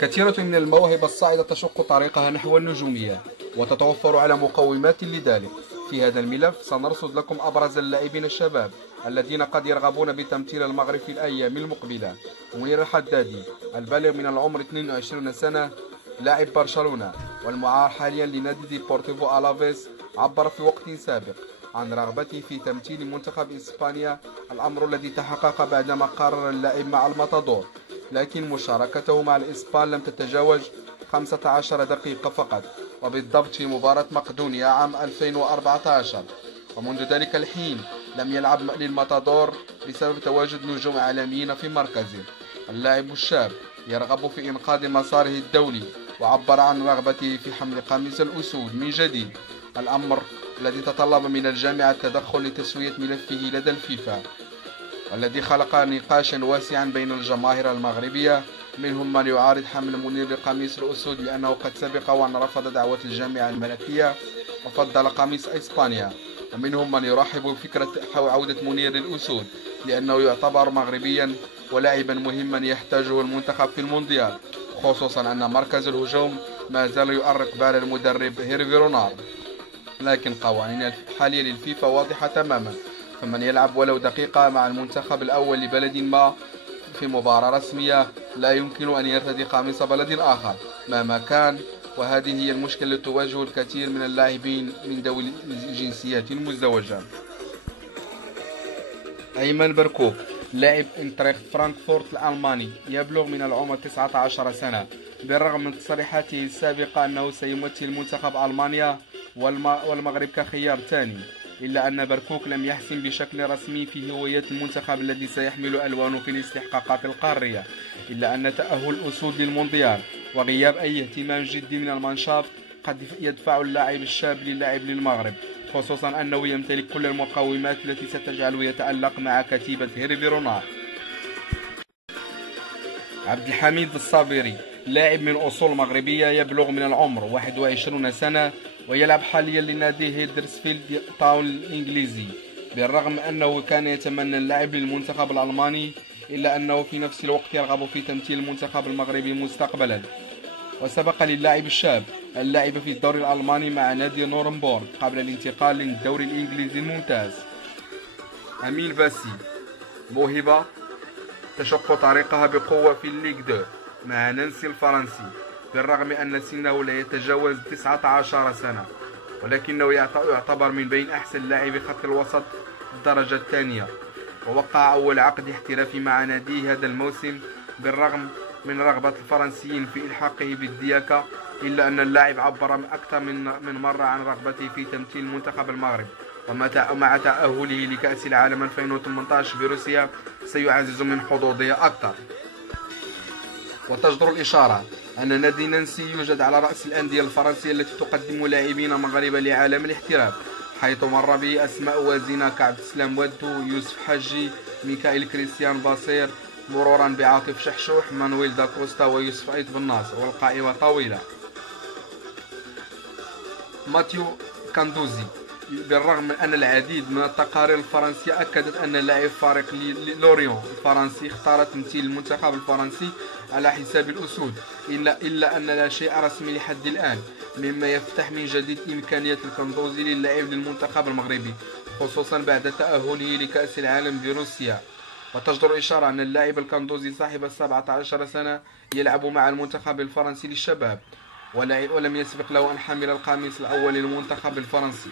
كثيرة من المواهب الصاعدة تشق طريقها نحو النجومية وتتوفر على مقومات لذلك. في هذا الملف سنرصد لكم أبرز اللاعبين الشباب الذين قد يرغبون بتمثيل المغرب في الأيام المقبلة. منير الحدادي البالغ من العمر 22 سنة، لاعب برشلونة والمعار حاليا لنادي ديبورتيفو ألافيس، عبر في وقت سابق عن رغبته في تمثيل منتخب إسبانيا، الأمر الذي تحقق بعدما قرر اللاعب مع الماتادور، لكن مشاركته مع الإسبان لم تتجاوز 15 دقيقة فقط، وبالضبط في مباراة مقدونيا عام 2014. ومنذ ذلك الحين لم يلعب للماتادور بسبب تواجد نجوم عالميين في مركزه. اللاعب الشاب يرغب في إنقاذ مساره الدولي، وعبر عن رغبته في حمل قميص الأسود من جديد، الأمر الذي تطلب من الجامعة التدخل لتسوية ملفه لدى الفيفا، والذي خلق نقاشا واسعا بين الجماهير المغربية. منهم من يعارض حمل منير لقميص الأسود لأنه قد سبق وأن رفض دعوة الجامعة الملكية وفضل قميص إسبانيا، ومنهم من يرحب بفكرة عودة منير للأسود لأنه يعتبر مغربيا ولاعبا مهما يحتاجه المنتخب في المونديال، خصوصا أن مركز الهجوم ما زال يؤرق بال المدرب هيرفي رونالد. لكن قوانين الحالية للفيفا واضحة تماما، فمن يلعب ولو دقيقة مع المنتخب الأول لبلد ما في مباراة رسمية لا يمكن أن يرتدي قميص بلد آخر مهما كان، وهذه هي المشكلة التي تواجه الكثير من اللاعبين من ذوي الجنسيات المزدوجة. أيمن بركوك لاعب انتريخت فرانكفورت الألماني، يبلغ من العمر 19 سنة. بالرغم من تصريحاته السابقة أنه سيمثل منتخب ألمانيا والمغرب كخيار ثاني، إلا أن بركوك لم يحسم بشكل رسمي في هوية المنتخب الذي سيحمل ألوانه في الاستحقاقات القارية، إلا أن تأهل الأسود للمونديال وغياب أي اهتمام جدي من المانشافت قد يدفع اللاعب الشاب للعب للمغرب، خصوصا أنه يمتلك كل المقومات التي ستجعله يتألق مع كتيبة هيرفي رونالد. عبد الحميد الصابري لاعب من أصول مغربية، يبلغ من العمر 21 سنة ويلعب حاليا لنادي هيدرسفيلد تاون الإنجليزي. بالرغم أنه كان يتمنى اللعب للمنتخب الألماني، إلا أنه في نفس الوقت يرغب في تمثيل المنتخب المغربي مستقبلا. وسبق للاعب الشاب اللعب في الدوري الألماني مع نادي نورنبورغ قبل الانتقال للدوري الإنجليزي الممتاز. أمين فاسي موهبة تشق طريقها بقوة في الليغ 2 مع نانسي الفرنسي، بالرغم أن سنه لا يتجاوز 19 سنة، ولكنه يعتبر من بين أحسن لاعبي خط الوسط الدرجة الثانية، ووقع أول عقد احترافي مع ناديه هذا الموسم. بالرغم من رغبة الفرنسيين في إلحاقه بالدياكا، إلا أن اللاعب عبر أكثر من مرة عن رغبته في تمثيل منتخب المغرب، ومع تأهله لكأس العالم 2018 بروسيا سيعزز من حظوظه أكثر. وتجدر الإشارة أن نادي نانسي يوجد على رأس الأندية الفرنسية التي تقدم لاعبين مغاربة لعالم الاحتراف، حيث مر به أسماء وازنة كعبد السلام ودو، يوسف حجي، ميكائيل كريستيان باسير، مرورا بعاطف شحشوح، مانويل داكوستا ويوسف عيد بن ناصر، والقائمة طويلة. ماتيو كاندوزي بالرغم من أن العديد من التقارير الفرنسية أكدت أن لاعب فريق لوريون الفرنسي اختار تمثيل المنتخب الفرنسي على حساب الأسود، إلا أن لا شيء رسمي لحد الآن، مما يفتح من جديد إمكانية الكندوزي للعب للمنتخب المغربي، خصوصا بعد تأهله لكأس العالم بروسيا. وتجدر إشارة أن اللاعب الكندوزي صاحب 17 سنة يلعب مع المنتخب الفرنسي للشباب، ولم يسبق له أن حمل القميص الأول للمنتخب الفرنسي.